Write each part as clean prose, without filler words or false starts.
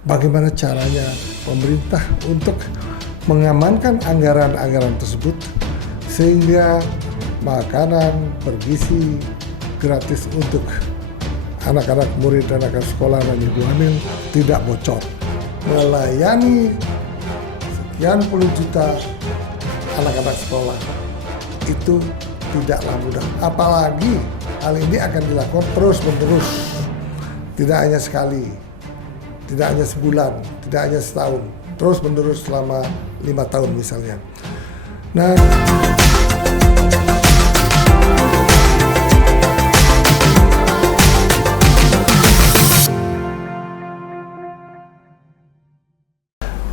bagaimana caranya pemerintah untuk mengamankan anggaran-anggaran tersebut sehingga makanan bergizi gratis untuk anak-anak murid dan anak sekolah dan ibu hamil tidak bocor. Melayani sekian puluh juta anak-anak sekolah itu tidaklah mudah. Apalagi hal ini akan dilakukan terus-menerus, tidak hanya sekali, tidak hanya sebulan, tidak hanya setahun, terus-menerus selama 5 tahun misalnya. Nah,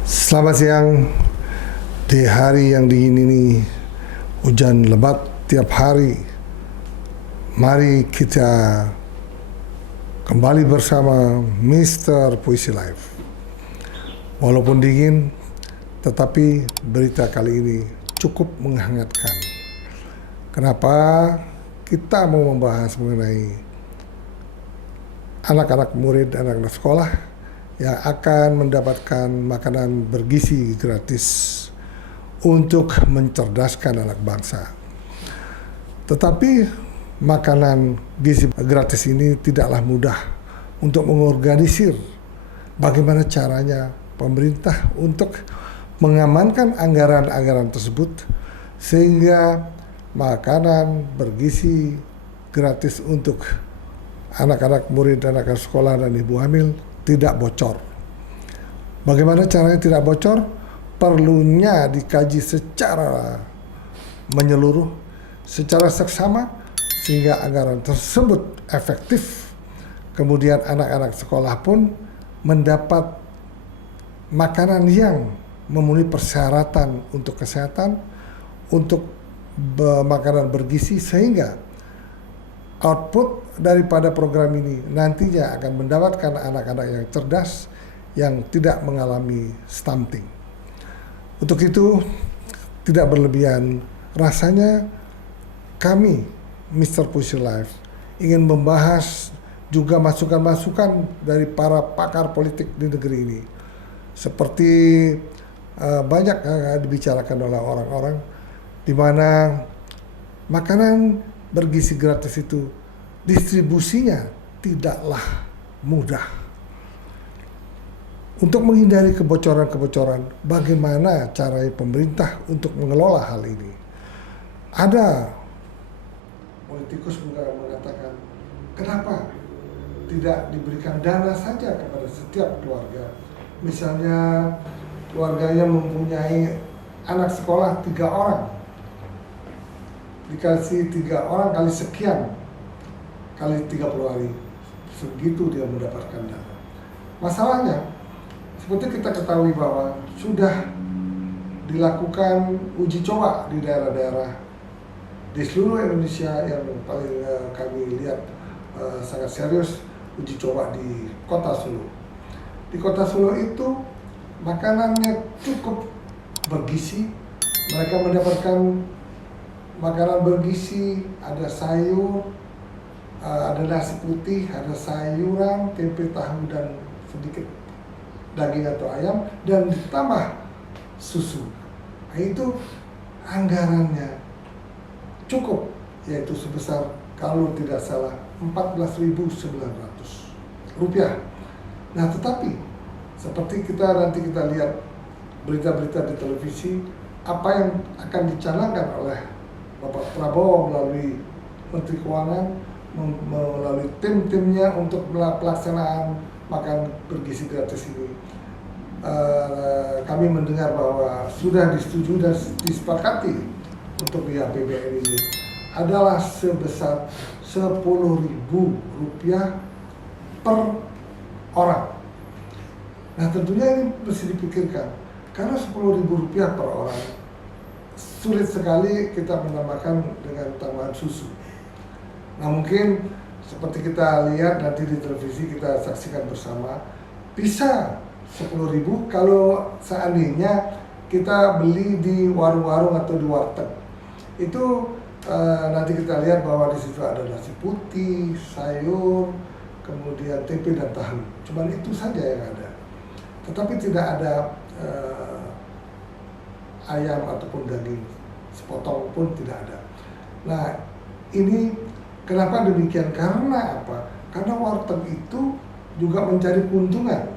selamat siang. Di hari yang dingin ini, hujan lebat tiap hari. Mari kita kembali bersama Mr. Puisi Live. Walaupun dingin, tetapi berita kali ini cukup menghangatkan. Kenapa kita mau membahas mengenai anak-anak murid dan anak-anak sekolah yang akan mendapatkan makanan bergizi gratis untuk mencerdaskan anak bangsa. Tetapi makanan gizi gratis ini tidaklah mudah untuk mengorganisir bagaimana caranya pemerintah untuk mengamankan anggaran-anggaran tersebut sehingga makanan bergizi gratis untuk anak-anak murid dan anak sekolah dan ibu hamil tidak bocor. Bagaimana caranya tidak bocor? Perlunya dikaji secara menyeluruh, secara seksama, sehingga anggaran tersebut efektif. Kemudian anak-anak sekolah pun mendapat makanan yang memenuhi persyaratan untuk kesehatan, untuk makanan bergizi, sehingga output daripada program ini nantinya akan mendapatkan anak-anak yang cerdas, yang tidak mengalami stunting. Untuk itu, tidak berlebihan, rasanya kami, Mr. Puisi Live, ingin membahas juga masukan-masukan dari para pakar politik di negeri ini. Seperti banyak yang dibicarakan oleh orang-orang, di mana makanan bergizi gratis itu distribusinya tidaklah mudah. Untuk menghindari kebocoran-kebocoran, bagaimana cara pemerintah untuk mengelola hal ini? Ada politikus juga mengatakan, kenapa tidak diberikan dana saja kepada setiap keluarga? Misalnya keluarganya mempunyai anak sekolah 3 orang, dikasih 3 orang kali sekian, kali 30 hari, segitu dia mendapatkan dana. Masalahnya, seperti kita ketahui bahwa sudah dilakukan uji coba di daerah-daerah di seluruh Indonesia, yang paling kami lihat sangat serius uji coba di Kota Solo. Di Kota Solo itu makanannya cukup bergizi, mereka mendapatkan makanan bergizi, ada sayur, ada nasi putih, ada sayuran, tempe, tahu, dan sedikit daging atau ayam, dan ditambah susu. Nah, itu anggarannya cukup, yaitu sebesar kalau tidak salah 14.900 rupiah. Nah, tetapi seperti nanti kita lihat berita-berita di televisi, apa yang akan dicanangkan oleh Bapak Prabowo melalui Menteri Keuangan, melalui tim-timnya untuk pelaksanaan makan bergizi gratis ini. Kami mendengar bahwa sudah disetujui dan disepakati untuk di APBN ini adalah sebesar Rp10.000 per orang. Nah, tentunya ini mesti dipikirkan, karena Rp10.000 per orang sulit sekali kita menambahkan dengan tambahan susu. Nah, mungkin seperti kita lihat nanti di televisi, kita saksikan bersama, bisa 10.000 kalau seandainya kita beli di warung-warung atau di warteg. Itu nanti kita lihat bahwa di situ ada nasi putih, sayur, kemudian tempe dan tahu. Cuman itu saja yang ada. tetapi tidak ada ayam ataupun daging sepotong pun tidak ada. Nah, ini kenapa demikian? Karena apa? Karena warteg itu juga mencari keuntungan.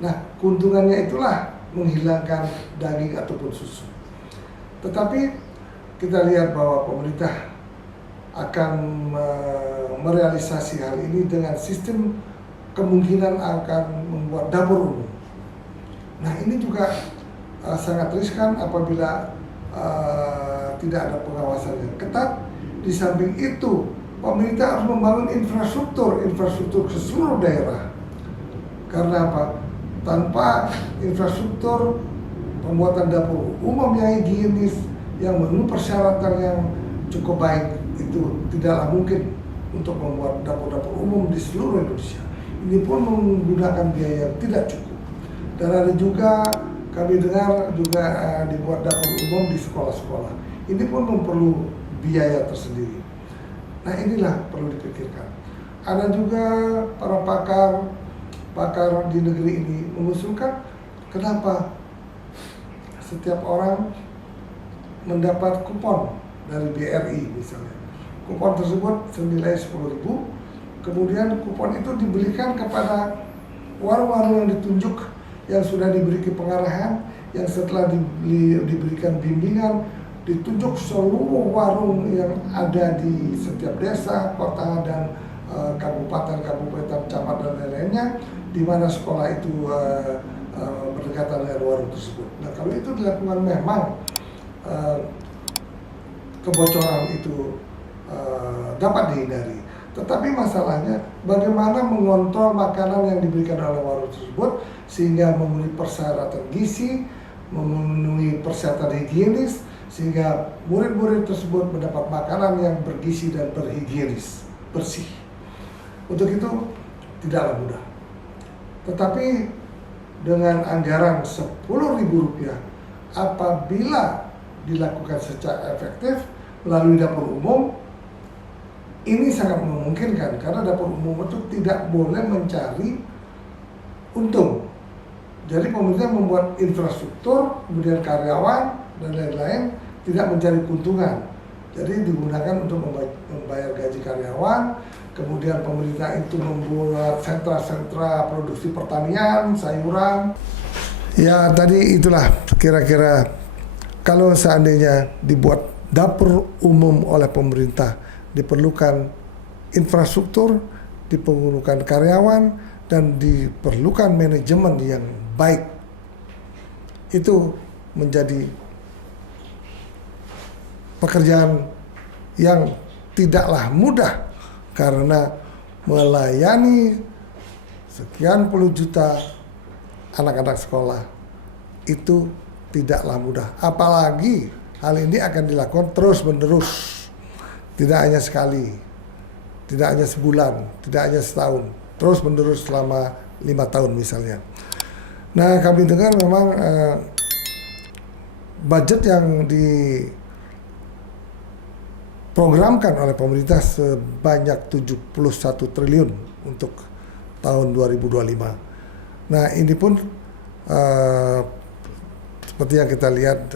Nah, keuntungannya itulah menghilangkan daging ataupun susu. Tetapi kita lihat bahwa pemerintah akan merealisasi hal ini dengan sistem kemungkinan akan membuat dapur umum. Nah, ini juga sangat riskan apabila tidak ada pengawasan yang ketat. Di samping itu, pemerintah harus membangun infrastruktur ke seluruh daerah. Karena apa? Tanpa infrastruktur pembuatan dapur umum yang higienis, yang memenuhi persyaratan yang cukup baik, itu tidaklah mungkin untuk membuat dapur-dapur umum di seluruh Indonesia. Ini pun menggunakan biaya yang tidak cukup. Dan ada juga, kami dengar juga dibuat dapur umum di sekolah-sekolah. Ini pun memerlukan biaya tersendiri. Nah, inilah perlu dipikirkan. Ada juga para pakar di negeri ini mengusulkan kenapa setiap orang mendapat kupon dari BRI misalnya. Kupon tersebut senilai 10.000, kemudian kupon itu diberikan kepada warung-warung yang ditunjuk, yang sudah diberi pengarahan, yang setelah diberikan bimbingan, ditunjuk seluruh warung yang ada di setiap desa, kota, dan kabupaten, camat, dan lain-lainnya, di mana sekolah itu berdekatan dengan warung tersebut. Nah, kalau itu dilakukan memang kebocoran itu dapat dihindari. Tetapi masalahnya bagaimana mengontrol makanan yang diberikan oleh warung tersebut sehingga memenuhi persyaratan gizi, memenuhi persyaratan higienis, sehingga murid-murid tersebut mendapat makanan yang bergizi dan berhigienis, bersih. Untuk itu tidaklah mudah. Tetapi dengan anggaran Rp10.000 apabila dilakukan secara efektif melalui dapur umum, ini sangat memungkinkan karena dapur umum itu tidak boleh mencari untung. Jadi pemerintah membuat infrastruktur, kemudian karyawan dan lain-lain, tidak mencari keuntungan. Jadi digunakan untuk membayar gaji karyawan, kemudian pemerintah itu membuat sentra-sentra produksi pertanian, sayuran. Ya, tadi itulah kira-kira kalau seandainya dibuat dapur umum oleh pemerintah, diperlukan infrastruktur, diperlukan karyawan, dan diperlukan manajemen yang baik. Itu menjadi pekerjaan yang tidaklah mudah karena melayani sekian puluh juta anak-anak sekolah itu tidaklah mudah. Apalagi hal ini akan dilakukan terus-menerus, tidak hanya sekali, tidak hanya sebulan, tidak hanya setahun, terus-menerus selama 5 tahun misalnya. Nah, kami dengar memang budget yang diprogramkan oleh pemerintah sebanyak 71 triliun untuk tahun 2025. Nah, ini pun seperti yang kita lihat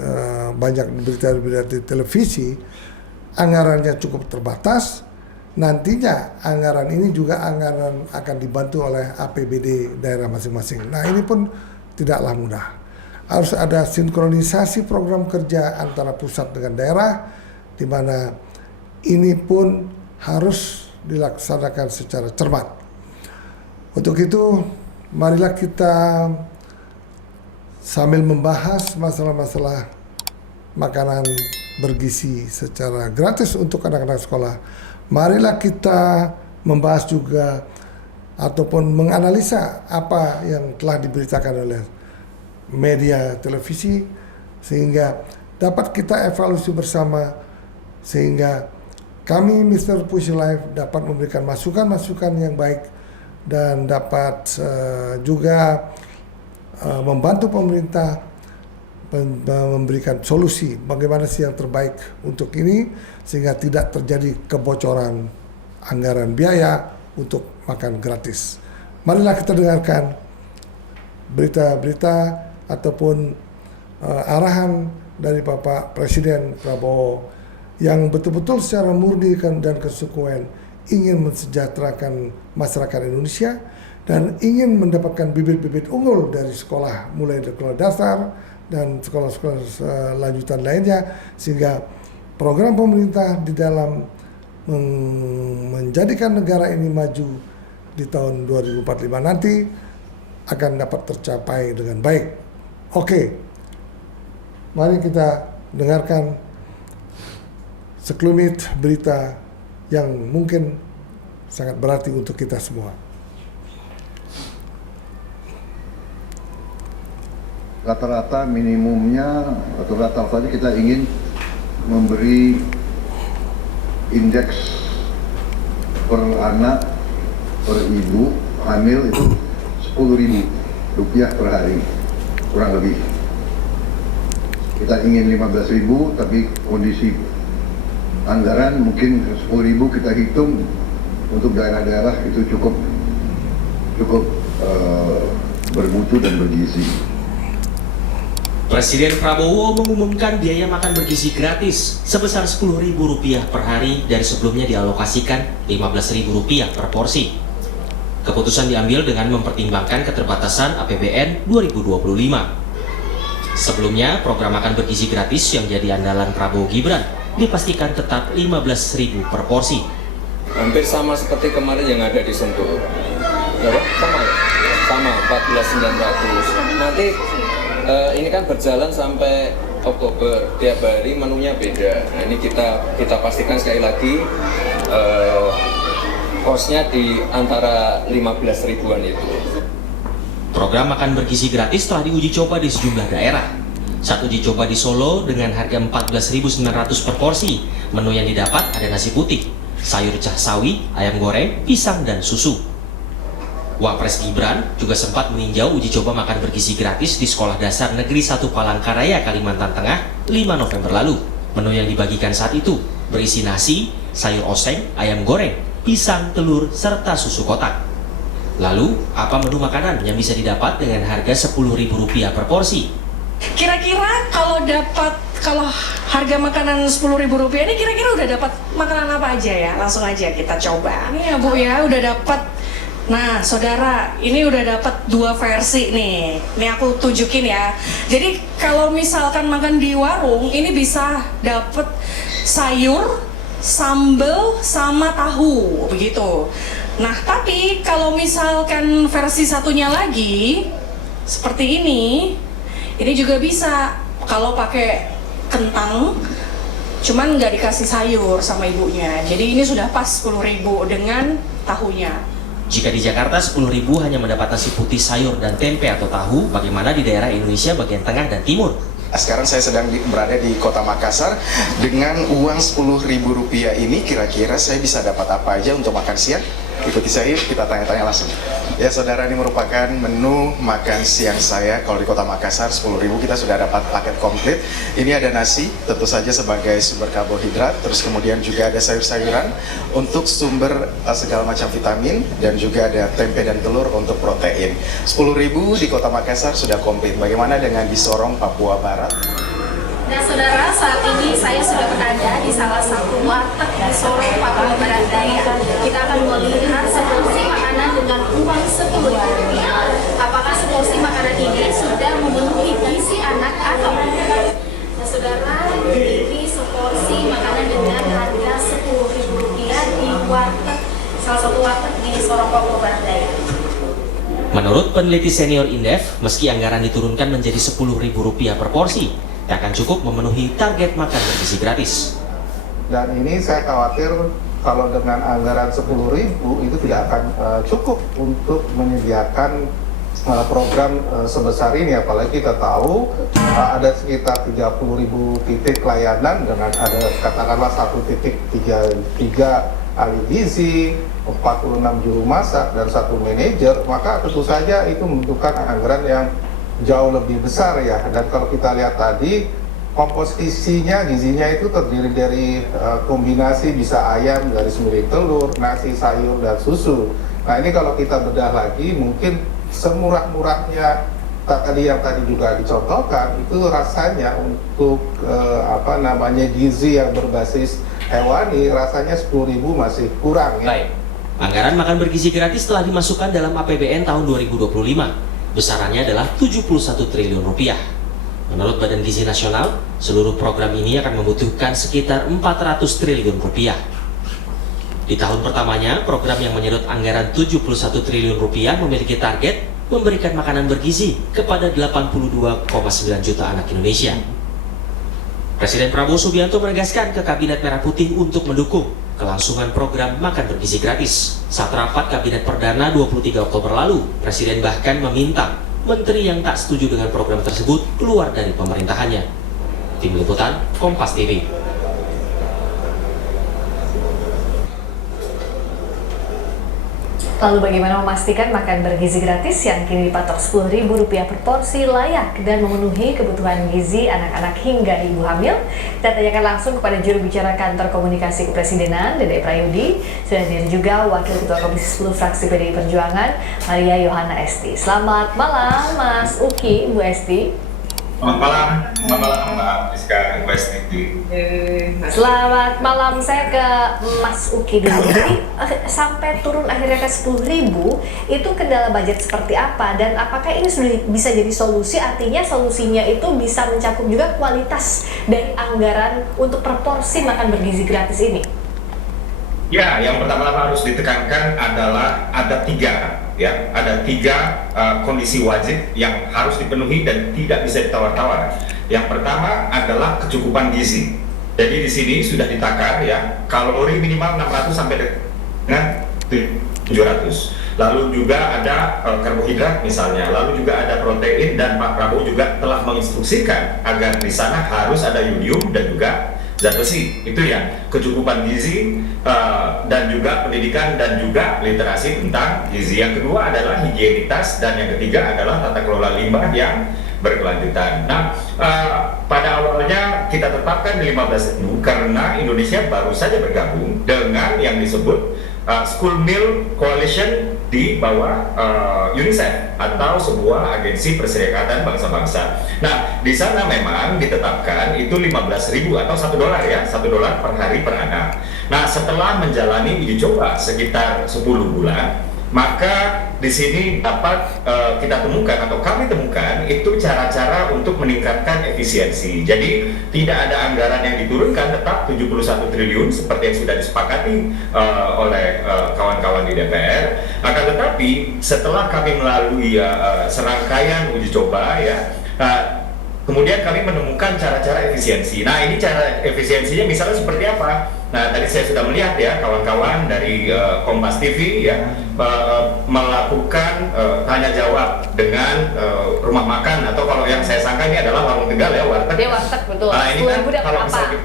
banyak berita-berita di televisi, anggarannya cukup terbatas. Nantinya anggaran ini juga anggaran akan dibantu oleh APBD daerah masing-masing. Nah, ini pun tidaklah mudah. Harus ada sinkronisasi program kerja antara pusat dengan daerah, di mana ini pun harus dilaksanakan secara cermat. Untuk itu, marilah kita sambil membahas masalah-masalah makanan bergizi secara gratis untuk anak-anak sekolah, marilah kita membahas juga ataupun menganalisa apa yang telah diberitakan oleh media televisi sehingga dapat kita evaluasi bersama, sehingga kami Mr. Push Life dapat memberikan masukan-masukan yang baik dan dapat juga membantu pemerintah memberikan solusi bagaimana sih yang terbaik untuk ini sehingga tidak terjadi kebocoran anggaran biaya untuk makan gratis. Marilah kita dengarkan berita-berita ataupun arahan dari Bapak Presiden Prabowo yang betul-betul secara murni dan konsekuen ingin mensejahterakan masyarakat Indonesia dan ingin mendapatkan bibit-bibit unggul dari sekolah, mulai dari sekolah dasar dan sekolah-sekolah lanjutan lainnya, sehingga program pemerintah di dalam menjadikan negara ini maju di tahun 2045 nanti akan dapat tercapai dengan baik. Oke, mari kita dengarkan sekelumit berita yang mungkin sangat berarti untuk kita semua. Rata-rata minimumnya atau rata-rata saja kita ingin memberi indeks per anak per ibu hamil itu Rp10.000 per hari kurang lebih. Kita ingin 15.000 tapi kondisi anggaran mungkin 10.000 kita hitung untuk daerah-daerah itu cukup bermutu dan bergizi. Presiden Prabowo mengumumkan biaya makan bergizi gratis sebesar Rp10.000 per hari dari sebelumnya dialokasikan Rp15.000 per porsi. Keputusan diambil dengan mempertimbangkan keterbatasan APBN 2025. Sebelumnya, program makan bergizi gratis yang jadi andalan Prabowo Gibran dipastikan tetap Rp15.000 per porsi. Hampir sama seperti kemarin yang ada di Sentul. Sama 14.900. Nanti ini kan berjalan sampai Oktober, tiap hari menunya beda. Nah, ini kita pastikan sekali lagi kosnya di antara 15 ribuan itu. Program makan bergizi gratis telah diuji coba di sejumlah daerah. Saat uji coba di Solo dengan harga Rp14.900 per porsi, menu yang didapat ada nasi putih, sayur cah sawi, ayam goreng, pisang, dan susu. Wapres Gibran juga sempat meninjau uji coba makan bergizi gratis di Sekolah Dasar Negeri 1 Palangkaraya, Kalimantan Tengah, 5 November lalu. Menu yang dibagikan saat itu berisi nasi, sayur oseng, ayam goreng, pisang, telur, serta susu kotak. Lalu, apa menu makanan yang bisa didapat dengan harga Rp10.000 per porsi? Kira-kira kalau harga makanan Rp10.000 ini kira-kira udah dapat makanan apa aja ya? Langsung aja kita coba. Ini ya Bu ya, udah dapat. Nah, saudara, ini udah dapat 2 versi nih. Ini aku tunjukin ya. Jadi kalau misalkan makan di warung, ini bisa dapat sayur, sambal, sama tahu, begitu. Nah, tapi kalau misalkan versi satunya lagi seperti ini juga bisa kalau pakai kentang, cuman nggak dikasih sayur sama ibunya. Jadi ini sudah pas 10.000 dengan tahunya. Jika di Jakarta Rp10.000 hanya mendapat nasi putih, sayur, dan tempe atau tahu, bagaimana di daerah Indonesia bagian tengah dan timur? Sekarang saya sedang berada di Kota Makassar. Dengan uang Rp10.000 ini kira-kira saya bisa dapat apa aja untuk makan siang? Ikuti saya, kita tanya-tanya langsung. Ya saudara, ini merupakan menu makan siang saya. Kalau di Kota Makassar 10.000 kita sudah dapat paket komplit. Ini ada nasi, tentu saja sebagai sumber karbohidrat. Terus kemudian juga ada sayur-sayuran untuk sumber segala macam vitamin. Dan juga ada tempe dan telur untuk protein. 10.000 di Kota Makassar sudah komplit. Bagaimana dengan di Sorong, Papua Barat? Nah saudara, saat ini saya sudah berada di salah satu warteg di Sorong, Papua Barat Daya. Kita akan melihat seporsi makanan dengan uang Rp10.000. Apakah seporsi makanan ini sudah memenuhi gizi anak atau tidak? Nah saudara, ini seporsi makanan dengan harga Rp10.000 di warteg, salah satu warteg di Sorong, Papua Barat Daya. Menurut peneliti senior Indef, meski anggaran diturunkan menjadi Rp10.000 per porsi, tak akan cukup memenuhi target makan bergizi gratis. Dan ini saya khawatir kalau dengan anggaran 10.000 itu tidak akan cukup untuk menyediakan program sebesar ini, apalagi kita tahu ada sekitar 30.000 titik layanan dengan ada katakanlah 1 titik 3 ahli gizi, 46 juru masak dan 1 manajer, maka tentu saja itu membutuhkan anggaran yang jauh lebih besar ya. Dan kalau kita lihat tadi komposisinya, gizinya itu terdiri dari kombinasi bisa ayam, garis miring telur, nasi, sayur, dan susu. Nah ini kalau kita bedah lagi, mungkin semurah-murahnya tadi yang tadi juga dicontohkan itu rasanya untuk gizi yang berbasis hewani rasanya 10.000 masih kurang ya. Baik. Anggaran makan bergizi gratis telah dimasukkan dalam APBN tahun 2025. Besarannya adalah 71 triliun rupiah. Menurut Badan Gizi Nasional, seluruh program ini akan membutuhkan sekitar 400 triliun rupiah. Di tahun pertamanya, program yang menyedot anggaran 71 triliun rupiah memiliki target memberikan makanan bergizi kepada 82,9 juta anak Indonesia. Presiden Prabowo Subianto menegaskan ke Kabinet Merah Putih untuk mendukung kelangsungan program makan bergizi gratis. Saat rapat Kabinet Perdana 23 Oktober lalu, Presiden bahkan meminta menteri yang tak setuju dengan program tersebut keluar dari pemerintahannya. Tim Liputan, Kompas TV. Lalu bagaimana memastikan makan bergizi gratis yang kini dipatok Rp10.000 per porsi layak dan memenuhi kebutuhan gizi anak-anak hingga ibu hamil? Kita tanyakan langsung kepada juru bicara Kantor Komunikasi Kepresidenan, Dede Prayudi. Sudah hadir juga Wakil Ketua Komisi 10 Fraksi PDI Perjuangan, Maria Yohana Esti. Selamat malam, Mas Uki, Bu Esti. Selamat malam Mbak Rizka, Bu Esti. Selamat malam, saya ke Mas Uki dulu. Jadi sampai turun akhirnya ke 10.000, itu kendala budget seperti apa? Dan apakah ini sudah bisa jadi solusi? Artinya solusinya itu bisa mencakup juga kualitas dari anggaran untuk proporsi makan bergizi gratis ini? Ya, yang pertama-tama harus ditekankan adalah ada tiga kondisi wajib yang harus dipenuhi dan tidak bisa ditawar-tawar. Yang pertama adalah kecukupan gizi. Jadi di sini sudah ditakar ya, kalori minimal 600 sampai dengan 700. Lalu juga ada karbohidrat misalnya, lalu juga ada protein, dan Pak Prabowo juga telah menginstruksikan agar di sana harus ada yodium dan juga zat besi. Itu ya, kecukupan gizi dan juga pendidikan dan juga literasi tentang gizi. Yang kedua adalah higienitas, dan yang ketiga adalah tata kelola limbah yang berkelanjutan. Nah, pada awalnya kita tetapkan 15.000 karena Indonesia baru saja bergabung dengan yang disebut School Meal Coalition di bawah UNICEF atau sebuah agensi perserikatan bangsa-bangsa. Nah, di sana memang ditetapkan itu 15.000 atau $1 ya, $1 per hari per anak. Nah, setelah menjalani uji coba sekitar 10 bulan, maka di sini dapat kita temukan atau kami temukan itu cara-cara untuk meningkatkan efisiensi. Jadi tidak ada anggaran yang diturunkan, tetap 71 triliun seperti yang sudah disepakati oleh kawan-kawan di DPR. Akan tetapi setelah kami melalui serangkaian uji coba ya, kemudian kami menemukan cara-cara efisiensi. Nah, ini cara efisiensinya misalnya seperti apa? Nah, tadi saya sudah melihat ya, kawan-kawan dari Kompas TV ya melakukan tanya jawab dengan rumah makan, atau kalau yang saya sangka ini adalah warung Tegal ya, warteg. Dia warteg, betul. Nah, ini kan kalau misalnya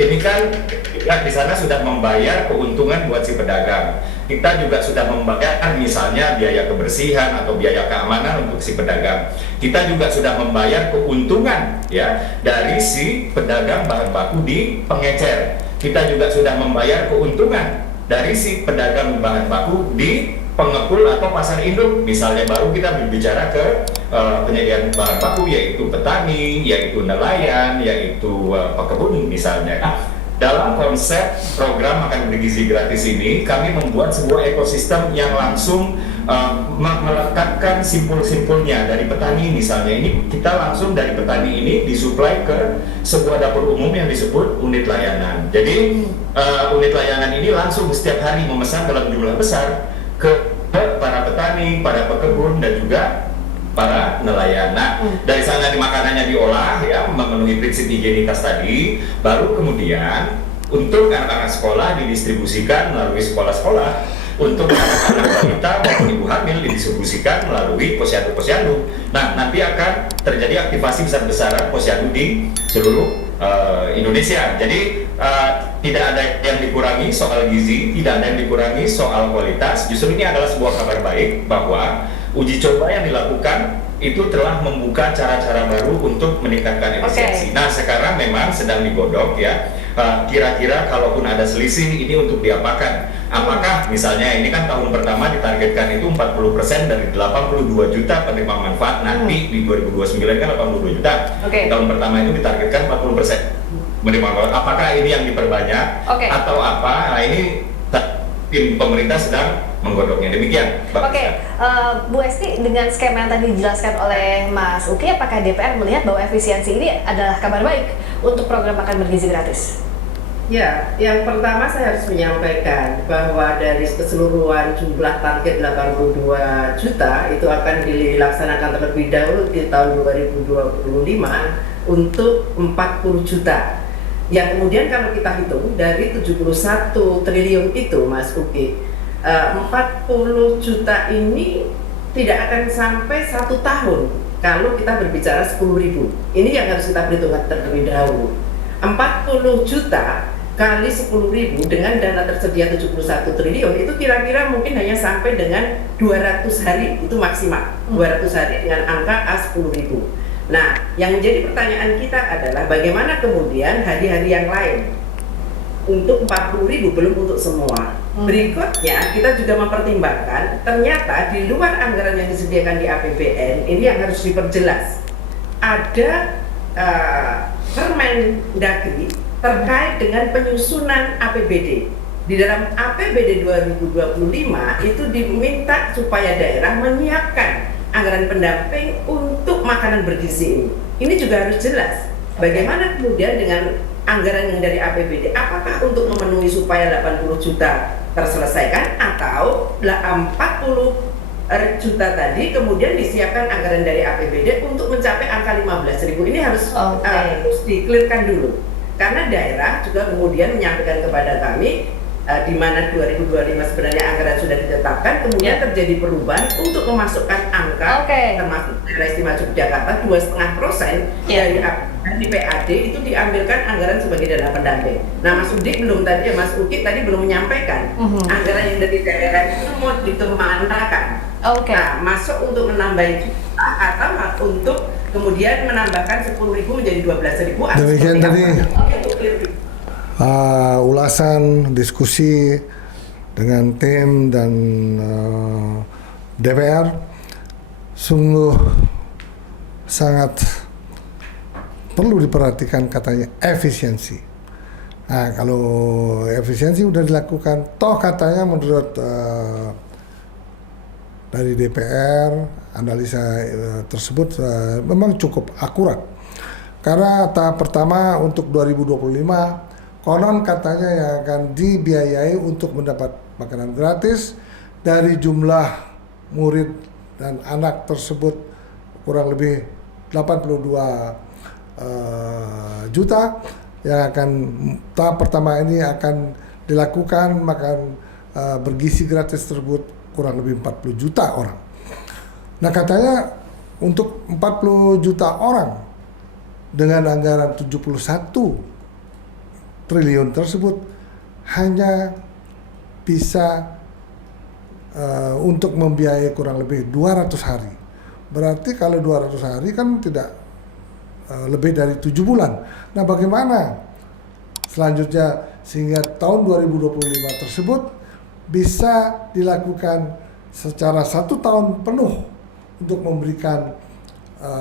ini kan ya, di sana sudah membayar keuntungan buat si pedagang. Kita juga sudah membayar misalnya biaya kebersihan atau biaya keamanan untuk si pedagang. Kita juga sudah membayar keuntungan ya dari si pedagang bahan baku di pengecer. Kita juga sudah membayar keuntungan dari si pedagang bahan baku di pengepul atau pasar induk. Misalnya baru kita berbicara ke penyediaan bahan baku, yaitu petani, yaitu nelayan, yaitu pekebun misalnya. Nah, dalam konsep program makan bergizi gratis ini, kami membuat sebuah ekosistem yang langsung melekatkan simpul-simpulnya dari petani misalnya. Ini kita langsung dari petani ini disuplai ke sebuah dapur umum yang disebut unit layanan. Jadi unit layanan ini langsung setiap hari memesan dalam jumlah besar ke para petani, para pekebun, dan juga para nelayan. Nah, dari sana makanannya diolah ya, memenuhi prinsip higienitas tadi, baru kemudian untuk anak-anak sekolah didistribusikan melalui sekolah-sekolah, untuk anak-anak balita maupun ibu hamil didistribusikan melalui posyandu-posyandu. Nah, nanti akan terjadi aktivasi besar-besaran posyandu di seluruh Indonesia. Jadi tidak ada yang dikurangi soal gizi, tidak ada yang dikurangi soal kualitas. Justru ini adalah sebuah kabar baik bahwa uji coba yang dilakukan itu telah membuka cara-cara baru untuk meningkatkan efisiensi. Nah, sekarang memang sedang digodok ya, kira-kira kalaupun ada selisih ini untuk diapakan. Apakah misalnya ini kan tahun pertama ditargetkan itu 40% dari 82 juta penerima manfaat, nanti di 2029 kan 82 juta. Tahun pertama itu ditargetkan 40% penerima manfaat. Apakah ini yang diperbanyak atau apa? Nah, ini tim pemerintah sedang menggodoknya. Demikian, Pak. Bu Esti, dengan skema yang tadi dijelaskan oleh Mas Uki, apakah DPR melihat bahwa efisiensi ini adalah kabar baik untuk program makan bergizi gratis? Ya, yang pertama saya harus menyampaikan bahwa dari keseluruhan jumlah target 82 juta itu akan dilaksanakan terlebih dahulu di tahun 2025 untuk 40 juta. Yang kemudian kalau kita hitung dari 71 triliun itu, Mas Uki, 40 juta ini tidak akan sampai 1 tahun kalau kita berbicara 10.000. Ini yang harus kita perhitungkan terlebih dahulu. 40 juta kali 10.000 dengan dana tersedia 71 triliun itu kira-kira mungkin hanya sampai dengan 200 hari itu maksimal. 200 hari dengan angka 10.000. Nah, yang menjadi pertanyaan kita adalah bagaimana kemudian hari-hari yang lain untuk 40.000, belum untuk semua. Berikutnya kita juga mempertimbangkan ternyata di luar anggaran yang disediakan di APBN ini yang harus diperjelas. Ada Permendagri terkait dengan penyusunan APBD. Di dalam APBD 2025 itu diminta supaya daerah menyiapkan anggaran pendamping untuk makanan bergizi ini. Ini juga harus jelas. Bagaimana kemudian dengan anggaran yang dari APBD, apakah untuk memenuhi supaya 80 juta terselesaikan atau 40 juta tadi kemudian disiapkan anggaran dari APBD untuk mencapai angka 15.000. Ini harus di-clearkan dulu. Karena daerah juga kemudian menyampaikan kepada kami di mana 2025 sebenarnya anggaran sudah ditetapkan, kemudian terjadi perubahan untuk memasukkan angka termasuk daerah istimewa Yogyakarta 2,5% dari PAD itu diambilkan anggaran sebagai dana pendamping. Nah, Mas Uki belum tadi, Mas Uki tadi belum menyampaikan anggaran yang dari daerah itu mau dikemanakan. Nah, masuk untuk menambah atau untuk kemudian menambahkan 10.000 menjadi 12.000. Demikian tadi ulasan diskusi dengan tim dan DPR sungguh sangat perlu diperhatikan katanya efisiensi. Nah, kalau efisiensi udah dilakukan, toh katanya menurut dari DPR analisa tersebut memang cukup akurat. Karena tahap pertama untuk 2025 konon katanya yang akan dibiayai untuk mendapat makanan gratis dari jumlah murid dan anak tersebut kurang lebih 82 juta yang akan tahap pertama ini akan dilakukan makan bergizi gratis tersebut kurang lebih 40 juta orang. Nah, katanya untuk 40 juta orang dengan anggaran 71 triliun tersebut hanya bisa untuk membiayai kurang lebih 200 hari. Berarti kalau 200 hari kan tidak lebih dari 7 bulan. Nah, bagaimana selanjutnya sehingga tahun 2025 tersebut bisa dilakukan secara 1 tahun penuh untuk memberikan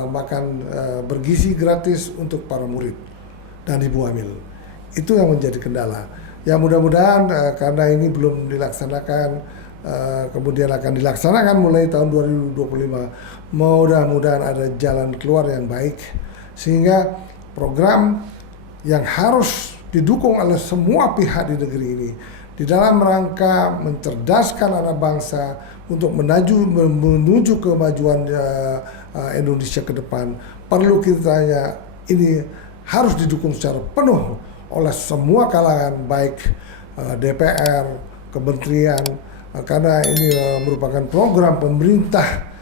makan bergizi gratis untuk para murid dan ibu hamil. Itu yang menjadi kendala. Ya, mudah-mudahan karena ini belum dilaksanakan, kemudian akan dilaksanakan mulai tahun 2025. Mudah-mudahan ada jalan keluar yang baik sehingga program yang harus didukung oleh semua pihak di negeri ini di dalam rangka mencerdaskan anak bangsa untuk menuju kemajuan Indonesia ke depan, perlu kiranya ini harus didukung secara penuh oleh semua kalangan, baik DPR, kementerian, karena ini merupakan program pemerintah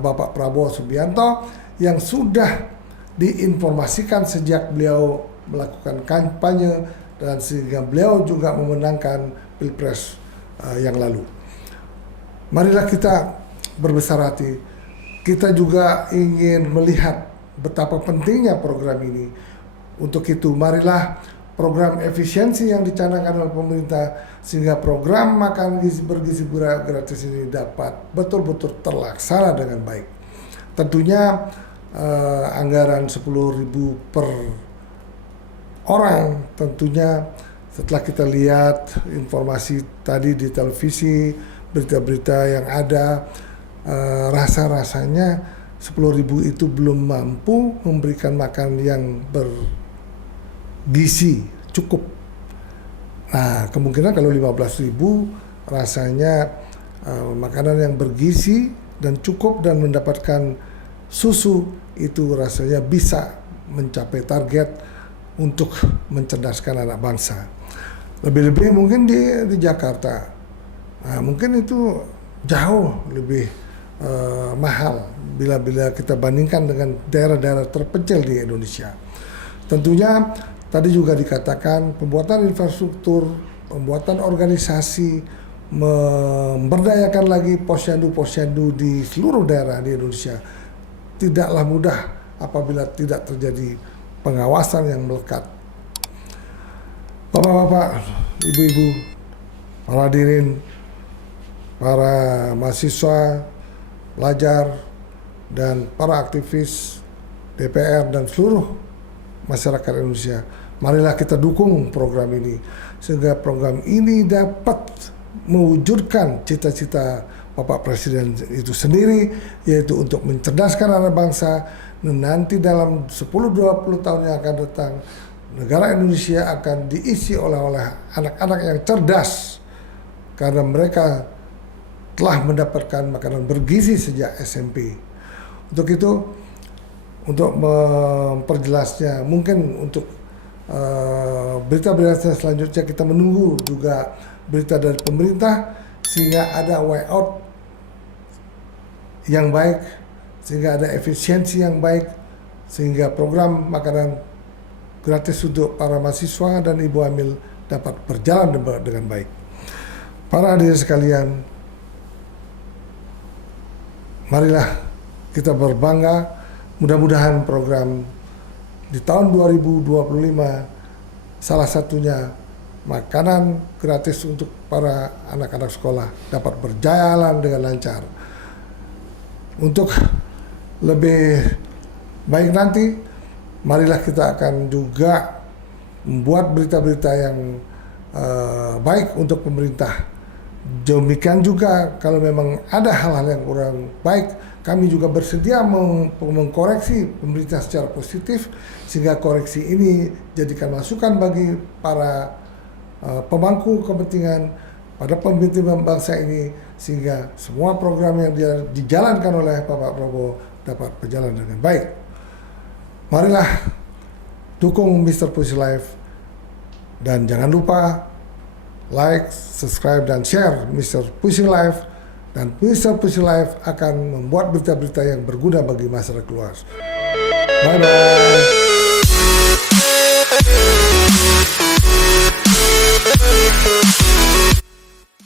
Bapak Prabowo Subianto yang sudah diinformasikan sejak beliau melakukan kampanye dan sehingga beliau juga memenangkan Pilpres yang lalu. Marilah kita berbesar hati. Kita juga ingin melihat betapa pentingnya program ini. Untuk itu, marilah program efisiensi yang dicanangkan oleh pemerintah sehingga program makan bergizi gratis ini dapat betul-betul terlaksana dengan baik. Tentunya anggaran 10.000 per orang, tentunya setelah kita lihat informasi tadi di televisi, berita-berita yang ada, rasa-rasanya 10.000 itu belum mampu memberikan makan yang bergizi cukup. Nah, kemungkinan kalau 15.000 rasanya makanan yang bergizi dan cukup dan mendapatkan susu itu rasanya bisa mencapai target untuk mencerdaskan anak bangsa. Lebih-lebih mungkin di Jakarta, nah, mungkin itu jauh lebih mahal bila kita bandingkan dengan daerah-daerah terpencil di Indonesia. Tentunya tadi juga dikatakan pembuatan infrastruktur, pembuatan organisasi, memberdayakan lagi posyandu-posyandu di seluruh daerah di Indonesia tidaklah mudah apabila tidak terjadi pengawasan yang melekat. Bapak-bapak, ibu-ibu, para hadirin, para mahasiswa, pelajar, dan para aktivis DPR dan seluruh masyarakat Indonesia, marilah kita dukung program ini sehingga program ini dapat mewujudkan cita-cita Bapak Presiden itu sendiri, yaitu untuk mencerdaskan anak bangsa. Dan nanti dalam 10-20 tahun yang akan datang, negara Indonesia akan diisi oleh anak-anak yang cerdas karena mereka telah mendapatkan makanan bergizi sejak SMP. Untuk itu, untuk memperjelasnya, mungkin untuk berita-berita selanjutnya kita menunggu juga berita dari pemerintah sehingga ada way out yang baik, sehingga ada efisiensi yang baik, sehingga program makanan gratis untuk para mahasiswa dan ibu hamil dapat berjalan dengan baik. Para hadirin sekalian, marilah kita berbangga, mudah-mudahan program di tahun 2025 salah satunya makanan gratis untuk para anak-anak sekolah dapat berjalan dengan lancar. Untuk lebih baik nanti, marilah kita akan juga membuat berita-berita yang baik untuk pemerintah. Demikian juga kalau memang ada hal-hal yang kurang baik, kami juga bersedia mengkoreksi pemerintah secara positif sehingga koreksi ini jadikan masukan bagi para pemangku kepentingan pada pemimpinan bangsa ini sehingga semua program yang dijalankan oleh Bapak Prabowo dapat berjalan dengan baik. Marilah dukung Mr. Pussy Life dan jangan lupa like, subscribe, dan share Mr. Pussy Life, dan Mr. Pussy Life akan membuat berita-berita yang berguna bagi masyarakat luas. Bye-bye.